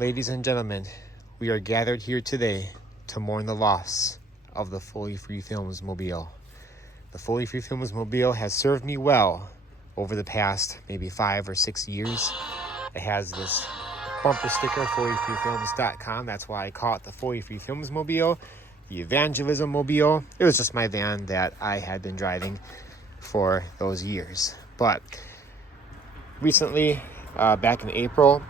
Ladies and gentlemen, we are gathered here today to mourn the loss of the Fully Free Films Mobile. The Fully Free Films Mobile has served me well over the past maybe 5 or 6 years. It has this bumper sticker, fullyfreefilms.com. That's why I call it the Fully Free Films Mobile, the Evangelism Mobile. It was just my van that I had been driving for those years. But recently, back in April,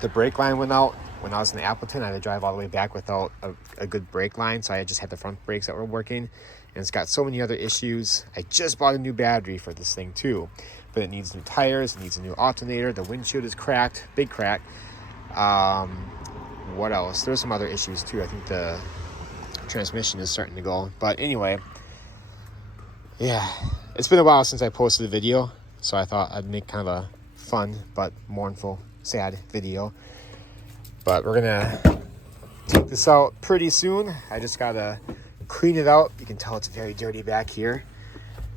the brake line went out. When I was in Appleton, I had to drive all the way back without a good brake line, so I just had the front brakes that were working, and it's got so many other issues. I just bought a new battery for this thing too, but it needs new tires, it needs a new alternator, the windshield is cracked, big crack. What else? There's some other issues too. I think the transmission is starting to go, but anyway, yeah, it's been a while since I posted a video, so I thought I'd make kind of a fun but mournful, sad video. But we're gonna take this out pretty soon. I just gotta clean it out. You can tell it's very dirty back here,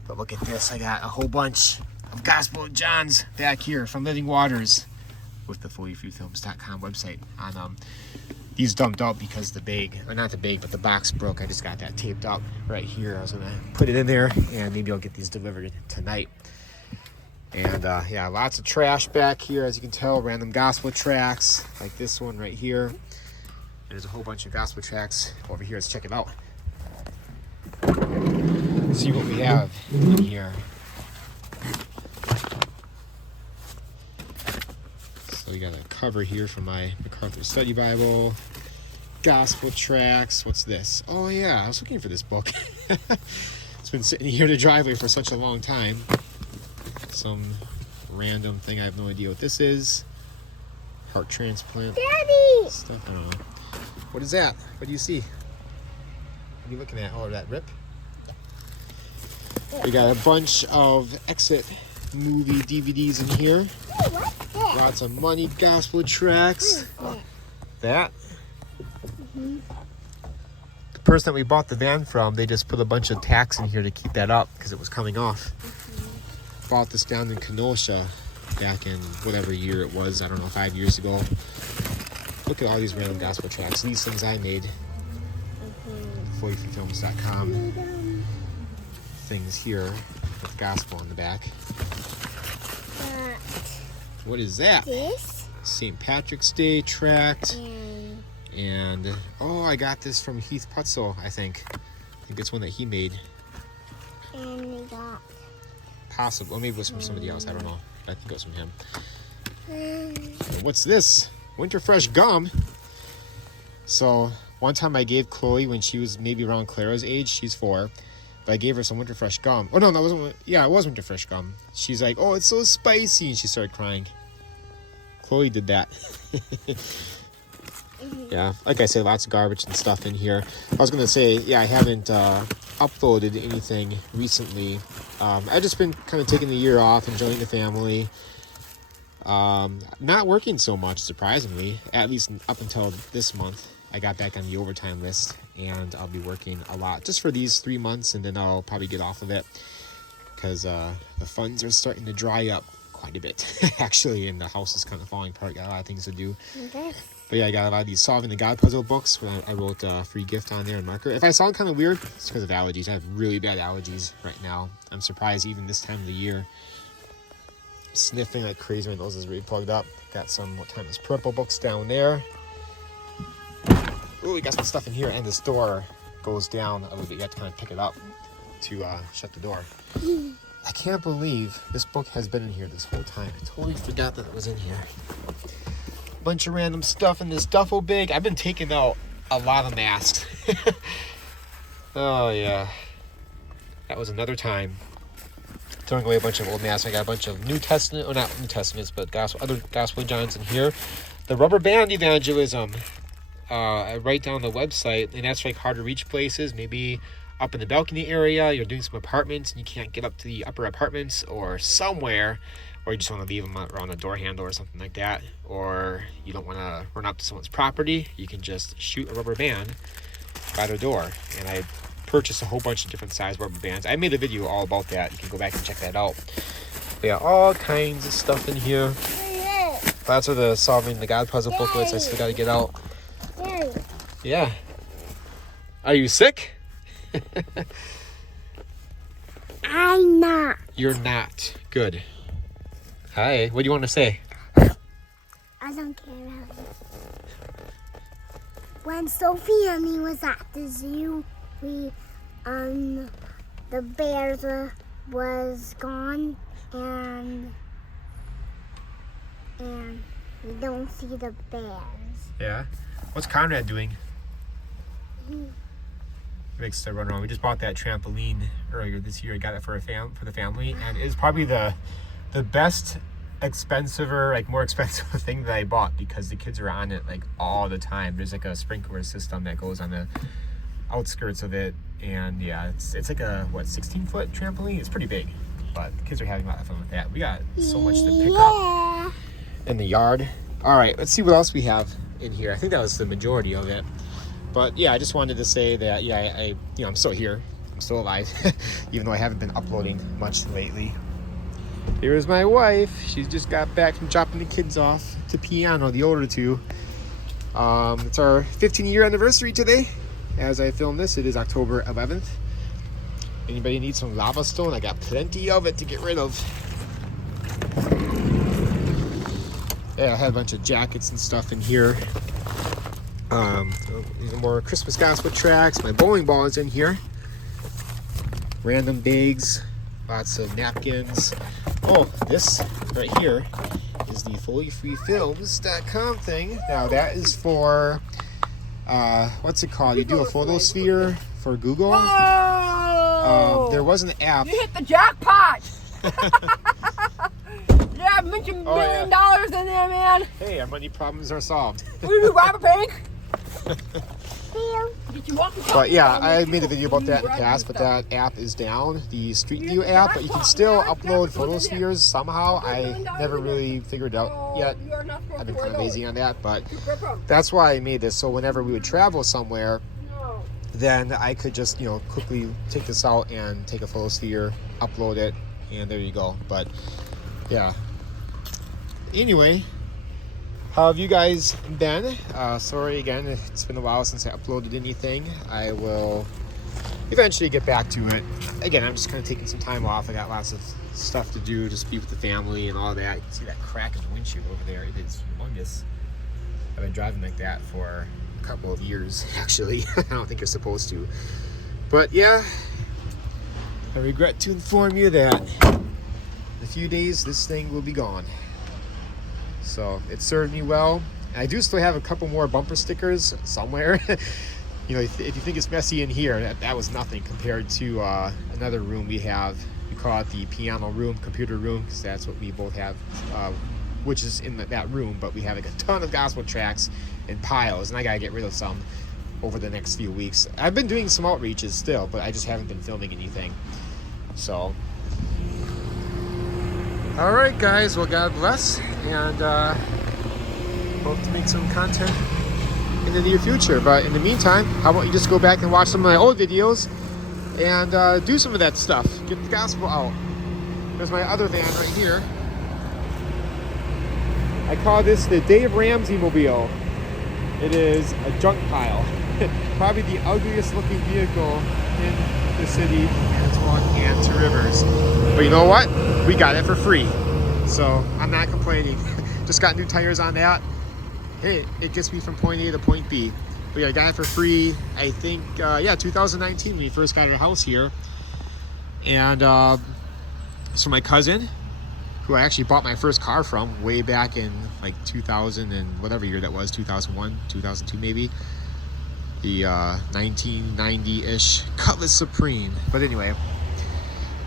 but look at this. I got a whole bunch of Gospel of John's back here from Living Waters with the fullyfreefilms.com website on them. These dumped out because the bag, or not the bag, but the box broke. I just got that taped up right here. I was gonna put it in there and maybe I'll get these delivered tonight. And yeah, lots of trash back here, as you can tell, random gospel tracks like this one right here. There's a whole bunch of gospel tracks over here. Let's check it out. See what we have in here. So we got a cover here from my MacArthur Study Bible. Gospel tracks. What's this? Oh yeah, I was looking for this book. It's been sitting here in the driveway for such a long time. Some random thing. I have no idea what this is. Heart transplant. Daddy! Stuff. I don't know. What is that? What do you see? What are you looking at? Oh, that rip? We got a bunch of Exit movie DVDs in here. Hey, what's this? Lots of money, gospel tracks. That? Mm-hmm. The person that we bought the van from, they just put a bunch of tacks in here to keep that up because it was coming off. Bought this down in Kenosha back in whatever year it was. I don't know, 5 years ago. Look at all these random gospel tracks. These things I made. fullyfreefilms.com. Things here with gospel on the back. What is that? This? St. Patrick's Day tract. And And oh, I got this from Heath Putzel, I think. I think it's one that he made. we got Possible. Or maybe it was from somebody else. I don't know. I think it was from him. And what's this? Winter Fresh gum. So one time I gave Chloe, when she was maybe around Clara's age, she's 4, but I gave her some Winter Fresh gum. Oh no, that wasn't. Yeah, it was Winter Fresh gum. She's like, "Oh, it's so spicy," and she started crying. Chloe did that. Yeah, like I said, lots of garbage and stuff in here. I was gonna say, yeah, I haven't uploaded anything recently. I've just been kind of taking the year off, enjoying the family. Not working so much, surprisingly, at least up until this month. I got back on the overtime list, and I'll be working a lot just for these 3 months, and then I'll probably get off of it because the funds are starting to dry up quite a bit, actually, and the house is kind of falling apart. Got a lot of things to do. this. But yeah, I got a lot of these Solving the God puzzle books where I wrote a free gift on there and marker. If I sound kind of weird, it's because of allergies. I have really bad allergies right now. I'm surprised even this time of the year. Sniffing like crazy. My nose is really plugged up. Got some What Time Is Purple books down there. Ooh, we got some stuff in here, and this door goes down a little bit. You have to kind of pick it up to shut the door. I can't believe this book has been in here this whole time. I totally forgot that it was in here. Bunch of random stuff in this duffel bag. I've been taking out a lot of masks. Oh yeah, that was another time. Throwing away a bunch of old masks. I got a bunch of New Testament, or not New Testaments, but other Gospel of John's in here. The rubber band evangelism. I write down the website, and that's like hard to reach places. Maybe up in the balcony area, you're doing some apartments and you can't get up to the upper apartments or somewhere, or you just want to leave them around a door handle or something like that, or you don't want to run up to someone's property. You can just shoot a rubber band by their door. And I purchased a whole bunch of different size rubber bands. I made a video all about that. You can go back and check that out. But yeah, all kinds of stuff in here. Lots of the solving the God puzzle booklets I still got to get out. Daddy. Yeah. Are you sick? I'm not. You're not. Good. Hi. What do you want to say? I don't care about it. When Sophie and me was at the zoo, we, the bears was gone, and we don't see the bears. Yeah. What's Conrad doing? He- He likes to run around. We just bought that trampoline earlier this year. I got it for the family, and it's probably the best more expensive thing that I bought because the kids are on it like all the time. There's like a sprinkler system that goes on the outskirts of it, and yeah, it's like a 16-foot trampoline. It's pretty big, but the kids are having a lot of fun with that. We got so much to pick up in the yard. All right, let's see what else we have in here. I think that was the majority of it. But yeah, I just wanted to say that I'm still here. I'm still alive, even though I haven't been uploading much lately. Here's my wife. She's just got back from dropping the kids off to piano, the older two. It's our 15-year anniversary today. As I film this, it is October 11th. Anybody need some lava stone? I got plenty of it to get rid of. Yeah, I had a bunch of jackets and stuff in here. Even more Christmas gospel tracks. My bowling ball is in here. Random bags. Lots of napkins. Oh, this right here is the FoleyFreeFilms.com thing. Now that is for, what's it called? You do a photosphere for Google. Whoa! There was an app. You hit the jackpot! Yeah, mentioned $1 million in there, man. Hey, our money problems are solved. We do rob a bank. Feel. Get you walking. But yeah, I made a video about that in the past, but that app is down, the Street View app, but you can still upload photospheres somehow. I never really figured it out yet. I've been kind of lazy on that, but that's why I made this. So whenever we would travel somewhere, then I could just, quickly take this out and take a photosphere, upload it, and there you go. But yeah. Anyway, how have you guys been? Sorry again, it's been a while since I uploaded anything. I will eventually get back to it. Again, I'm just kind of taking some time off. I got lots of stuff to do, just be with the family and all that. You can see that crack in the windshield over there. It is humongous. I've been driving like that for a couple of years, actually. I don't think you're supposed to. But yeah, I regret to inform you that in a few days, this thing will be gone. So it served me well. I do still have a couple more bumper stickers somewhere. If you think it's messy in here, that was nothing compared to another room we have. We call it the piano room, computer room, because that's what we both have, which is in that room. But we have like a ton of gospel tracks in piles, and I gotta get rid of some over the next few weeks. I've been doing some outreaches still, but I just haven't been filming anything. So. All right, guys. Well, God bless, and hope to make some content in the near future. But in the meantime, how about you just go back and watch some of my old videos and do some of that stuff. Get the gospel out. There's my other van right here. I call this the Dave Ramsey Mobile. It is a junk pile. Probably the ugliest looking vehicle in the city, Manitowoc and Two Rivers. But you know what? We got it for free. So I'm not complaining. Just got new tires on that. Hey, it gets me from point A to point B. But yeah, I got it for free, I think, 2019 when we first got our house here. And it's from my cousin, who I actually bought my first car from way back in like 2000 and whatever year that was, 2001, 2002 maybe. The 1990-ish Cutlass Supreme. But anyway,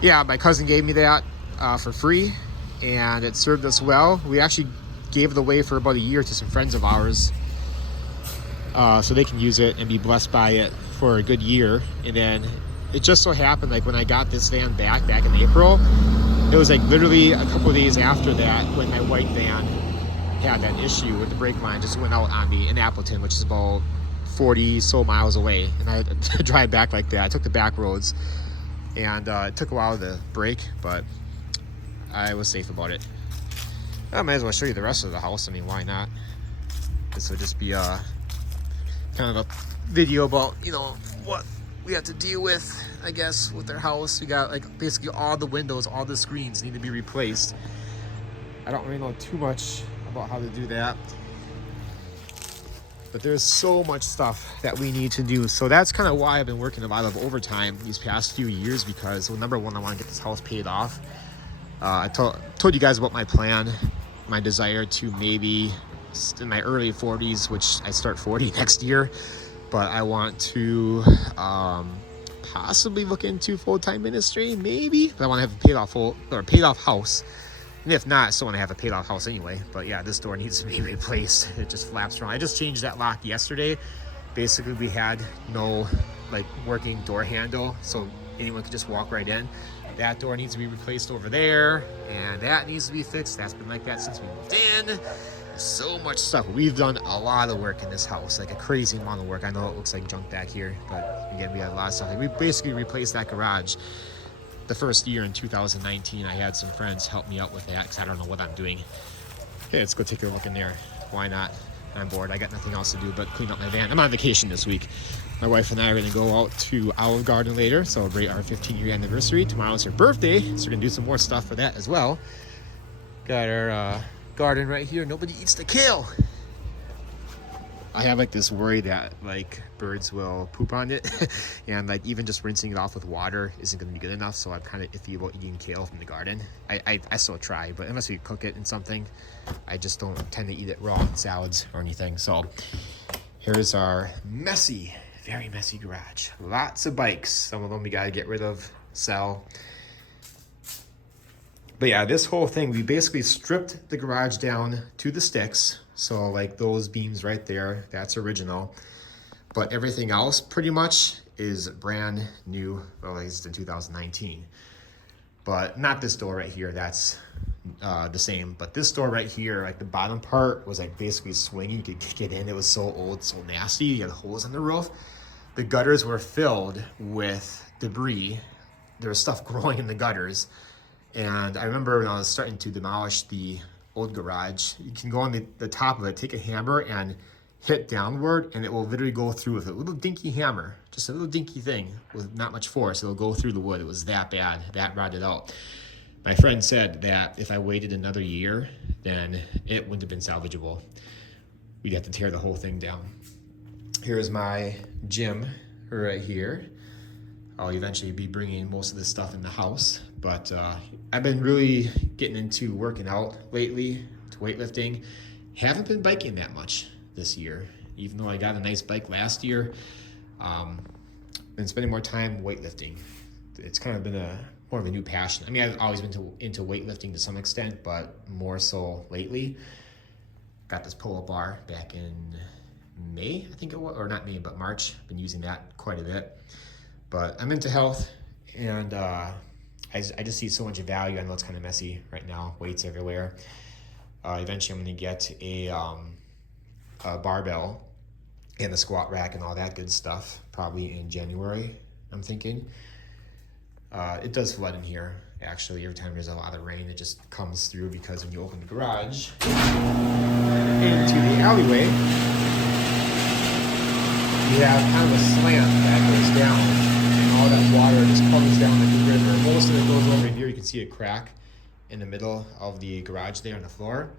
yeah, my cousin gave me that for free, and it served us well. We actually gave it away for about a year to some friends of ours, so they can use it and be blessed by it for a good year. And then it just so happened, like when I got this van back in April, it was like literally a couple of days after that when my white van had that issue with the brake line just went out on me in Appleton, which is about 40 so miles away, and I had to drive back like that. I took the back roads, and it took a while to brake, but I was safe about it. I might as well show you the rest of the house. I mean, why not? This will just be a kind of a video about, you know, what we have to deal with, I guess, with their house. We got like basically all the windows, all the screens need to be replaced. I don't really know too much about how to do that, but there's so much stuff that we need to do. So that's kind of why I've been working a lot of overtime these past few years, because, well, number one, I want to get this house paid off. I told you guys about my plan, my desire to maybe in my early 40s, which I start 40 next year, but I want to possibly look into full-time ministry, maybe. But I want to have a paid off house. And if not, I still want to have a paid off house anyway. But yeah, this door needs to be replaced. It just flaps around. I just changed that lock yesterday. Basically, we had no like working door handle, so anyone could just walk right in. That door needs to be replaced over there, and that needs to be fixed. That's been like that since we moved in. There's so much stuff. We've done a lot of work in this house, like a crazy amount of work. I know it looks like junk back here, but again, we had a lot of stuff. Like, we basically replaced that garage. The first year in 2019, I had some friends help me out with that because I don't know what I'm doing. Hey, let's go take a look in there. Why not? I'm bored. I got nothing else to do but clean up my van. I'm on vacation this week. My wife and I are going to go out to Olive Garden later, celebrate our 15-year anniversary. Tomorrow's her birthday, so we're going to do some more stuff for that as well. Got our garden right here. Nobody eats the kale. I have like this worry that like birds will poop on it and like even just rinsing it off with water isn't going to be good enough, so I'm kind of iffy about eating kale from the garden. I still try, but unless we cook it in something, I just don't tend to eat it raw in salads or anything. So here's our very messy garage. Lots of bikes. Some of them we got to get rid of, sell. But yeah, this whole thing, we basically stripped the garage down to the sticks. So like those beams right there, that's original. But everything else pretty much is brand new, well, at least in 2019. But not this door right here, that's the same. But this door right here, like the bottom part was like basically swinging. You could kick it in. It was so old, so nasty. You had holes in the roof. The gutters were filled with debris. There was stuff growing in the gutters. And I remember when I was starting to demolish the old garage, you can go on the top of it, take a hammer and hit downward, and it will literally go through with a little dinky hammer, just a little dinky thing with not much force. It'll go through the wood. It was that bad, that rotted out. My friend said that if I waited another year, then it wouldn't have been salvageable. We'd have to tear the whole thing down. Here's my gym right here. I'll eventually be bringing most of this stuff in the house, but I've been really getting into working out lately, to weightlifting. Haven't been biking that much this year, even though I got a nice bike last year. Been spending more time weightlifting. It's kind of been more of a new passion. I mean, I've always been into weightlifting to some extent, but more so lately. Got this pull-up bar back in May, I think it was, or not May, but March. Been using that quite a bit. But I'm into health, and I just see so much value. I know it's kind of messy right now, weights everywhere. Eventually I'm going to get a barbell and a squat rack and all that good stuff, probably in January, I'm thinking. It does flood in here, actually. Every time there's a lot of rain, it just comes through, because when you open the garage into the alleyway, you have kind of a slant that goes down. All that water just comes down like a river. Most of it goes over here. You can see a crack in the middle of the garage there on the floor.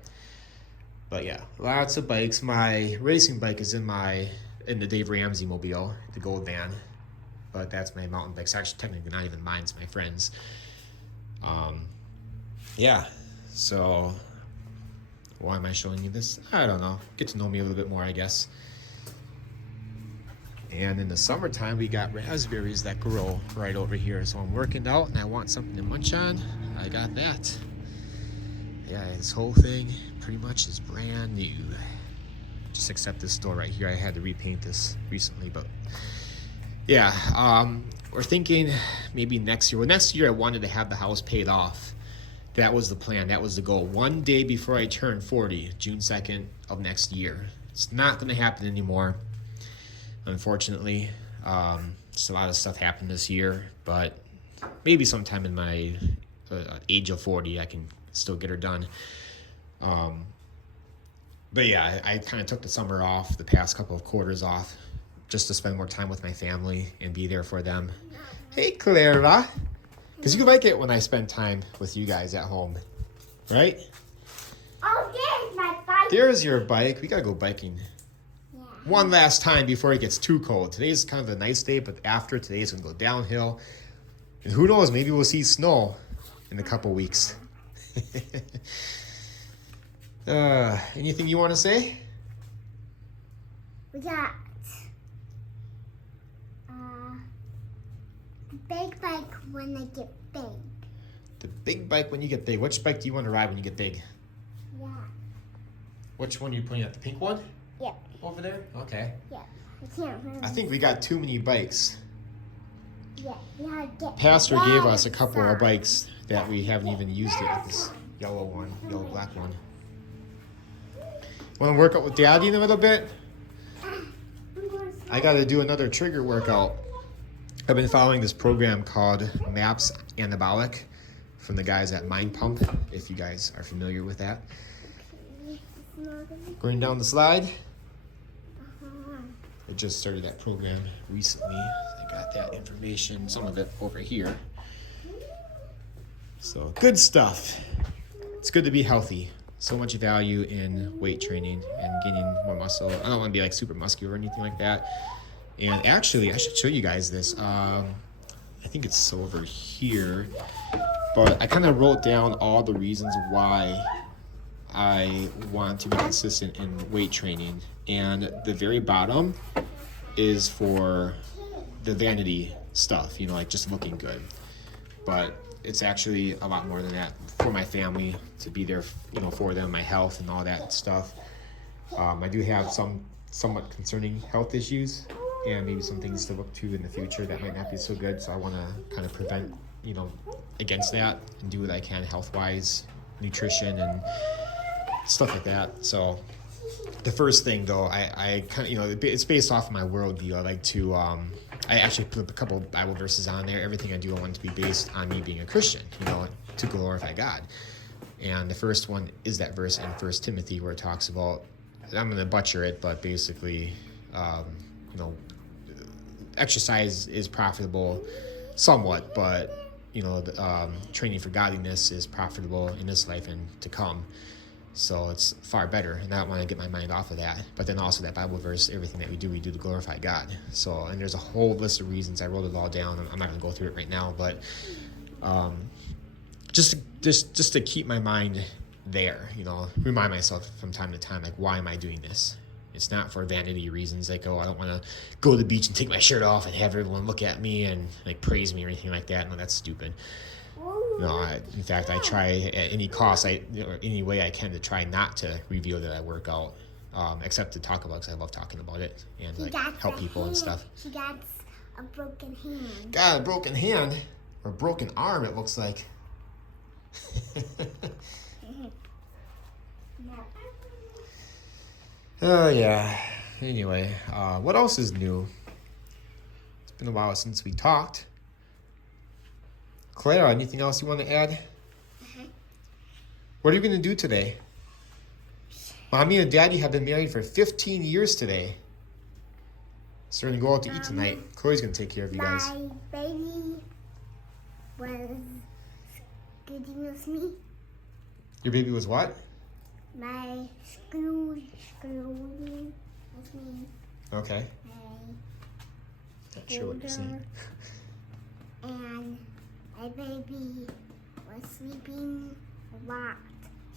But yeah, lots of bikes. My racing bike is in the Dave Ramsey mobile, the gold van. But that's my mountain bike. It's actually technically not even mine, it's my friend's. Yeah, so why am I showing you this? I don't know. Get to know me a little bit more, I guess. And in the summertime, we got raspberries that grow right over here. So I'm working out and I want something to munch on. I got that. Yeah, this whole thing pretty much is brand new. Just except this door right here. I had to repaint this recently, but yeah, we're thinking maybe next year. Well, next year I wanted to have the house paid off. That was the plan. That was the goal. One day before I turn 40, June 2nd of next year. It's not going to happen anymore. Unfortunately, just a lot of stuff happened this year, but maybe sometime in my age of 40, I can still get her done. But yeah, I kind of took the summer off, the past couple of quarters off, just to spend more time with my family and be there for them. Hey, Clara. Because you like it when I spend time with you guys at home, right? Oh, there's my bike. There's your bike. We got to go biking Yeah. one last time before it gets too cold. Today's kind of a nice day, but after today's going to go downhill. And who knows, maybe we'll see snow in a couple weeks. Anything you want to say? We got the big bike when I get big. The big bike when you get big. Which bike do you want to ride when you get big? Yeah. Which one are you pointing at? The pink one? Yeah. Over there? Okay. Yeah. I can't remember. I think we got too many bikes. Yeah. We gotta get Pastor red gave us a couple of side. bikes that we haven't even used yet. This yellow one, yellow black one. Want to work out with Daddy in a little bit? I got to do another trigger workout. I've been following this program called MAPS Anabolic from the guys at Mind Pump, if you guys are familiar with that. Going down the slide. I just started that program recently. I got that information, some of it over here. So good stuff. It's good to be healthy. So much value in weight training and gaining more muscle. I don't want to be like super muscular or anything like that. And actually, I should show you guys this. I think it's over here. But I kind of wrote down all the reasons why I want to be consistent in weight training. And the very bottom is for the vanity stuff, you know, like just looking good. But it's actually a lot more than that for my family, to be there, you know, for them, my health and all that stuff. I do have some somewhat concerning health issues and maybe some things to look to in the future that might not be so good. So I want to kind of prevent, you know, against that and do what I can health-wise, nutrition and stuff like that. So the first thing though, I kind of, you know, it's based off of my worldview. I like to, I actually put a couple of Bible verses on there. Everything I do, I want it to be based on me being a Christian, you know, to glorify God. And the first one is that verse in 1 Timothy where it talks about, I'm going to butcher it, but basically, you know, exercise is profitable somewhat, but, you know, training for godliness is profitable in this life and to come. So it's far better, and I don't want to get my mind off of that. But then also that Bible verse, everything that we do to glorify God. So, and there's a whole list of reasons. I wrote it all down. I'm not going to go through it right now, but just to keep my mind there, you know, remind myself from time to time, like, why am I doing this? It's not for vanity reasons, like, oh, I don't want to go to the beach and take my shirt off and have everyone look at me and like praise me or anything like that. No, that's stupid. No, in fact, I try at any cost, or any way I can to try not to reveal that I work out, except to talk about it because I love talking about it and like help people and stuff. She got a broken hand. Got a broken hand or broken arm, it looks like. Oh yeah. Anyway, what else is new? It's been a while since we talked. Clara, anything else you want to add? What are you going to do today? Mommy and Daddy have been married for 15 years today. So we're going to go out to eat tonight. Chloe's going to take care of you guys. My baby was scooting with me. Your baby was what? My scooting with me. Okay. My Not sure what you're saying. And my baby was sleeping a lot.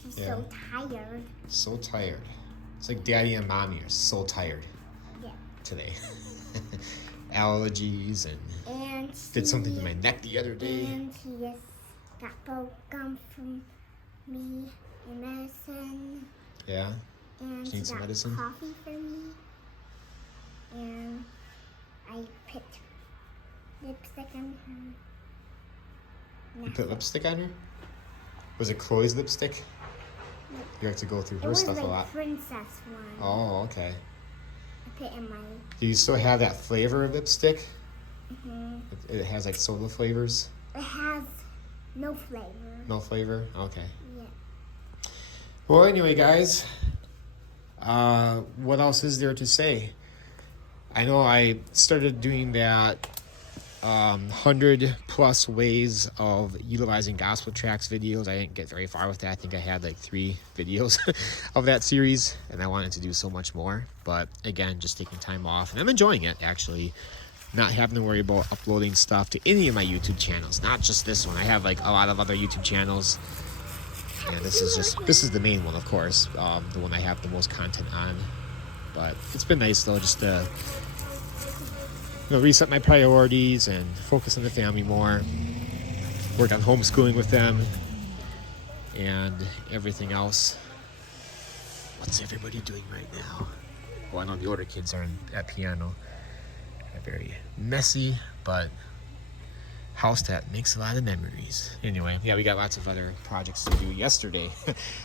She's Yeah. so tired. So tired. It's like Daddy and Mommy are so tired Yeah. today. Allergies and And did something to my neck the other day. And she just got broke gum from me and medicine. Yeah. And She she needs some got medicine? coffee for me. And I put lipstick on her. You put lipstick on her? Was it Chloe's lipstick? You have to go through It her was stuff like a lot. princess one. Oh, okay. I put in my. Do you still have that flavor of lipstick? Mhm. It has like soda flavors? It has no flavor. No flavor? Okay. Yeah. Well, anyway, guys, what else is there to say? I know I started doing that 100 plus ways of utilizing gospel tracks videos. I didn't get very far with that. I think I had like 3 videos of that series, and I wanted to do so much more. But again, just taking time off, and I'm enjoying it actually. Not having to worry about uploading stuff to any of my YouTube channels, not just this one. I have like a lot of other YouTube channels, and this is the main one, of course, the one I have the most content on. But it's been nice though, just to reset my priorities and focus on the family more, work on homeschooling with them and everything else. What's everybody doing right now? Well, I know the older kids are at piano. A very messy but house that makes a lot of memories. Anyway, yeah, we got lots of other projects to do. Yesterday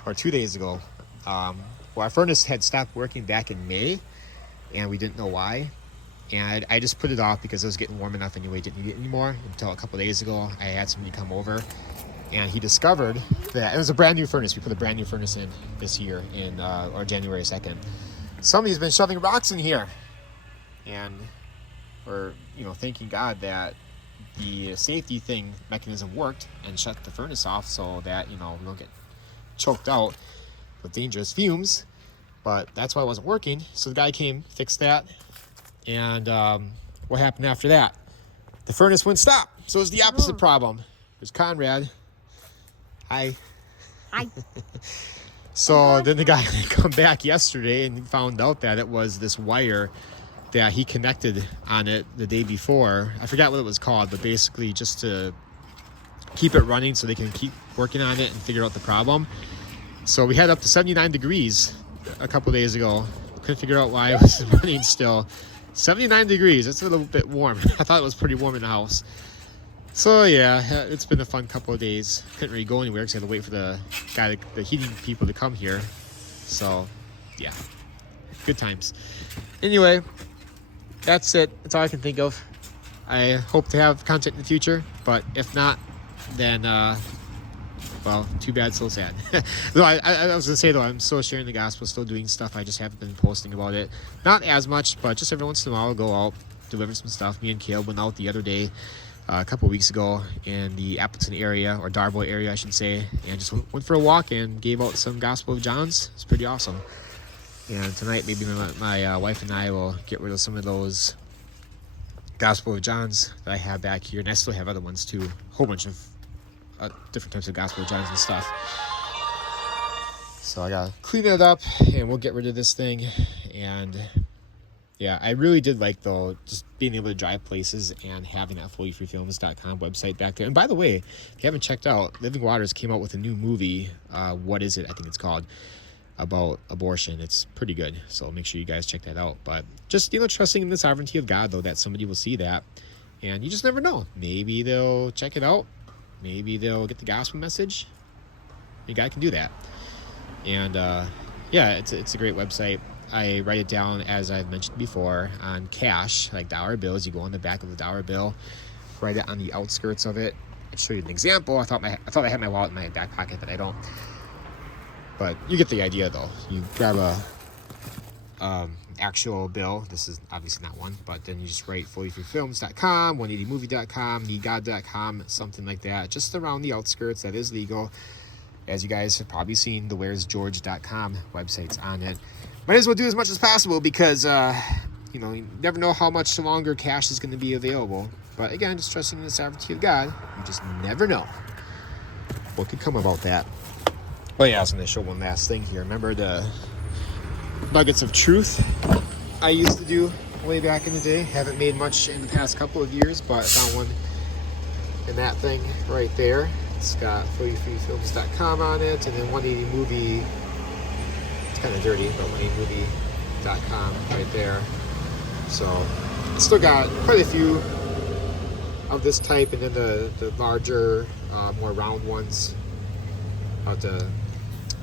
or 2 days ago, well, our furnace had stopped working back in May, and we didn't know why. And I just put it off because it was getting warm enough anyway, didn't need it anymore, until a couple days ago. I had somebody come over, and he discovered that it was a brand new furnace. We put a brand new furnace in this year, or January 2nd. Somebody's been shoving rocks in here, and we're thanking God that the safety mechanism worked and shut the furnace off, so that we don't get choked out with dangerous fumes. But that's why it wasn't working. So the guy came, fixed that. And what happened after that? The furnace wouldn't stop. So it was the opposite problem. It was Conrad. Hi. So then the guy come back yesterday and found out that it was this wire that he connected on it the day before. I forgot what it was called, but basically just to keep it running so they can keep working on it and figure out the problem. So we had up to 79 degrees a couple days ago. Couldn't figure out why it was running still. 79 degrees, that's a little bit warm. I thought it was pretty warm in the house. So yeah, it's been a fun couple of days. Couldn't really go anywhere because I had to wait for the heating people to come here. So yeah, good times. Anyway, that's it. That's all I can think of. I hope to have content in the future, but if not, then well, too bad, so sad. No, I was gonna say though, I'm still sharing the gospel, still doing stuff. I just haven't been posting about it. Not as much, but just every once in a while I'll go out, deliver some stuff. Me and Caleb went out the other day, a couple weeks ago, in the Appleton area, or Darboy area I should say, and just went for a walk and gave out some Gospel of John's. It's pretty awesome. And tonight maybe my wife and I will get rid of some of those Gospel of John's that I have back here, and I still have other ones too, a whole bunch of different types of Gospel of John's and stuff. So I gotta clean it up and we'll get rid of this thing. And yeah, I really did like though just being able to drive places and having that FullyFreeFilms.com website back there. And by the way, if you haven't checked out, Living Waters came out with a new movie, What Is It? I think it's called, about abortion. It's pretty good, so make sure you guys check that out. But just trusting in the sovereignty of God though, that somebody will see that, and you just never know. Maybe they'll check it out. Maybe they'll get the gospel message. You guy can do that. And yeah, it's a great website. I write it down, as I've mentioned before, on cash, like dollar bills. You go on the back of the dollar bill, write it on the outskirts of it. I'll show you an example. I thought I had my wallet in my back pocket, but I don't. But you get the idea though. You grab a actual bill. This is obviously not one, but then you just write FullyFreeFilms.com, 180movie.com, NeedGod.com, something like that, just around the outskirts. That is legal. As you guys have probably seen, the Where'sGeorge.com website's on it. Might as well do as much as possible because you never know how much longer cash is going to be available. But again, just trusting in the sovereignty of God, you just never know what could come about that. Oh yeah, I was going to show one last thing here. Remember the nuggets of truth I used to do way back in the day? Haven't made much in the past couple of years, but I found one in that thing right there. It's got FullyFreeFilms.com on it, and then 180movie. It's kind of dirty, but 180movie.com right there. So it's still got quite a few of this type, and then the larger, more round ones. I'll have to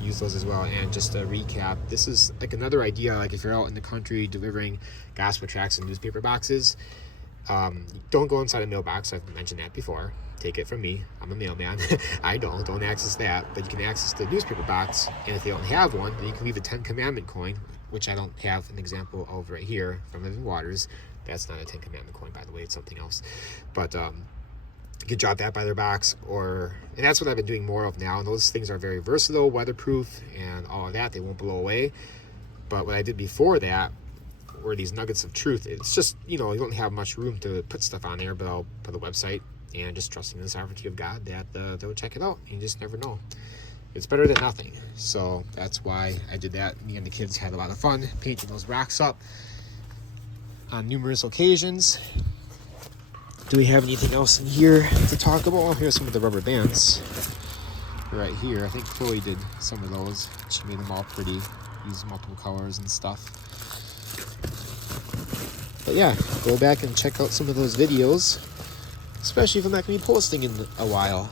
use those as well. And just to recap, this is like another idea, like if you're out in the country delivering gospel tracts in newspaper boxes, Don't go inside a mailbox. I've mentioned that before. Take it from me. I'm a mailman. I don't access that. But you can access the newspaper box. And if they don't have one, then you can leave a 10 Commandment coin, which I don't have an example of right here from Living Waters. That's not a 10 Commandment coin, by the way. It's something else. But you can drop that by their box. And that's what I've been doing more of now. And those things are very versatile, weatherproof, and all of that. They won't blow away. But what I did before that were these nuggets of truth. It's just, you don't have much room to put stuff on there, but I'll put a website and just trusting the sovereignty of God that they'll check it out. You just never know. It's better than nothing. So that's why I did that. Me and the kids had a lot of fun painting those rocks up on numerous occasions. Do we have anything else in here to talk about? Well, here's some of the rubber bands right here. I think Chloe did some of those. She made them all pretty. Used multiple colors and stuff. But yeah, go back and check out some of those videos, especially if I'm not going to be posting in a while.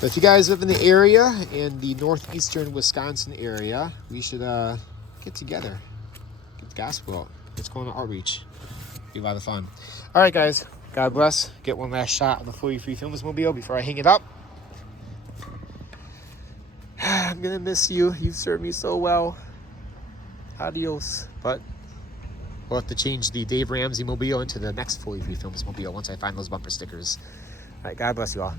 But if you guys live in the area, in the northeastern Wisconsin area, we should get together, get the gospel out. Let's go on to outreach. Be a lot of fun. All right, guys. God bless. Get one last shot on the Fully Free Films mobile before I hang it up. I'm gonna miss you. You've served me so well. Adios. But we'll have to change the Dave Ramsey mobile into the next Fully Free Films mobile once I find those bumper stickers. All right, God bless you all.